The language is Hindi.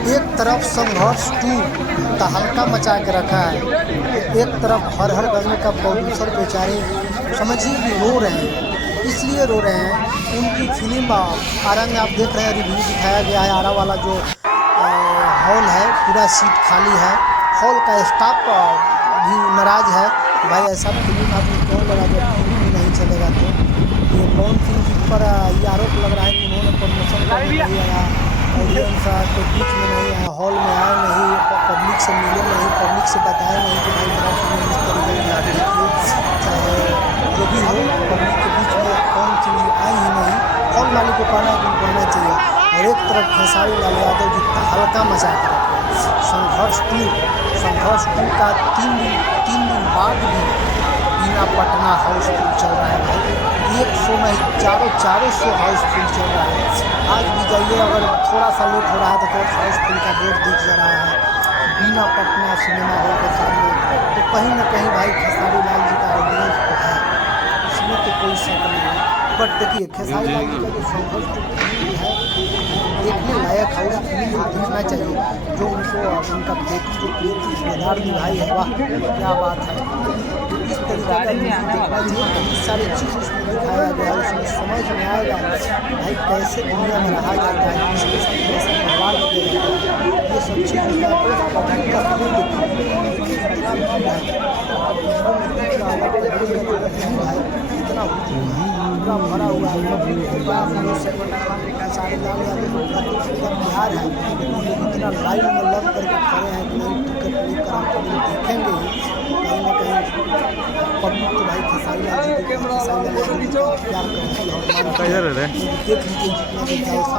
एक तरफ संघर्ष 2 तहलका मचा के रखा है, एक तरफ हर हर गंगे का प्रोड्यूसर बेचारे समझिए कि रो रहे हैं। इसलिए रो रहे हैं उनकी फिल्म आरंग आप देख रहे हैं, रिव्यू दिखाया गया है। आरा वाला जो हॉल है पूरा सीट खाली है, हॉल का स्टाफ भी नाराज़ है। भाई ऐसा फिल्म आपने क्यों लगा, जब फिल्म ही नहीं चलेगा तो ये कौन फिल्म पर ये आरोप लग रहा है कि उन्होंने प्रमोशन करने नहीं आया, ऑडियंस के बीच में नहीं आया, हॉल में आए नहीं, पब्लिक से मिले नहीं, पब्लिक से बताया नहीं कि भाई मेरा फिल्म इस तरीके की आप देखिए, चाहे जो भी हो पब्लिक के बीच में कौन चीज़ आई ही नहीं। हॉल मालिक को कहना है कि कहना चाहिए। और एक तरफ खेसारी लाल यादव जी तहलका मचा कर रखे। संघर्ष 2 का 3 दिन बाद भी बिना पटना हाउसफुल चल रहा है भाई। एक शो में चारों शो हाउसफुल चल रहा है। आज भी जाइए, अगर थोड़ा सा लेट हो रहा है तो हाउसफुल का बोर्ड दिख जा रहा है बिना पटना सिनेमा हॉल के सामने। तो कहीं ना कहीं भाई खेसारी लाल जी का ऑडियंस तो है, इसमें तो कोई शक नहीं है। बट देखिए खेसारी लाल जी का जो संघर्ष है देखने लायक है, उस फिल्म को देखना चाहिए। जो उनको उनका बेटी जो प्रीति किरदार निभाई है, वाह क्या बात है। इस तरीके का देखना चाहिए, बहुत सारी चीज़ उसमें दिखाया गया है, उसमें समझ में आएगा भाई कैसे दुनिया में रहा जाता है, किसके साथ कैसे व्यवहार किया जाता है। ये सब चीज़ पब्लिक का इतना पूरा भरा हुआ है सारे लाल बिहार है, इतना लाइन में लग करके खड़े हैं कि नहीं टिकट लेकर हम फिल्म देखेंगे ही। कहीं ना कहीं पब्लिक तो भाई खेसारी लाल जी को प्यार करती है और देख लीजिए जितना भी जलसा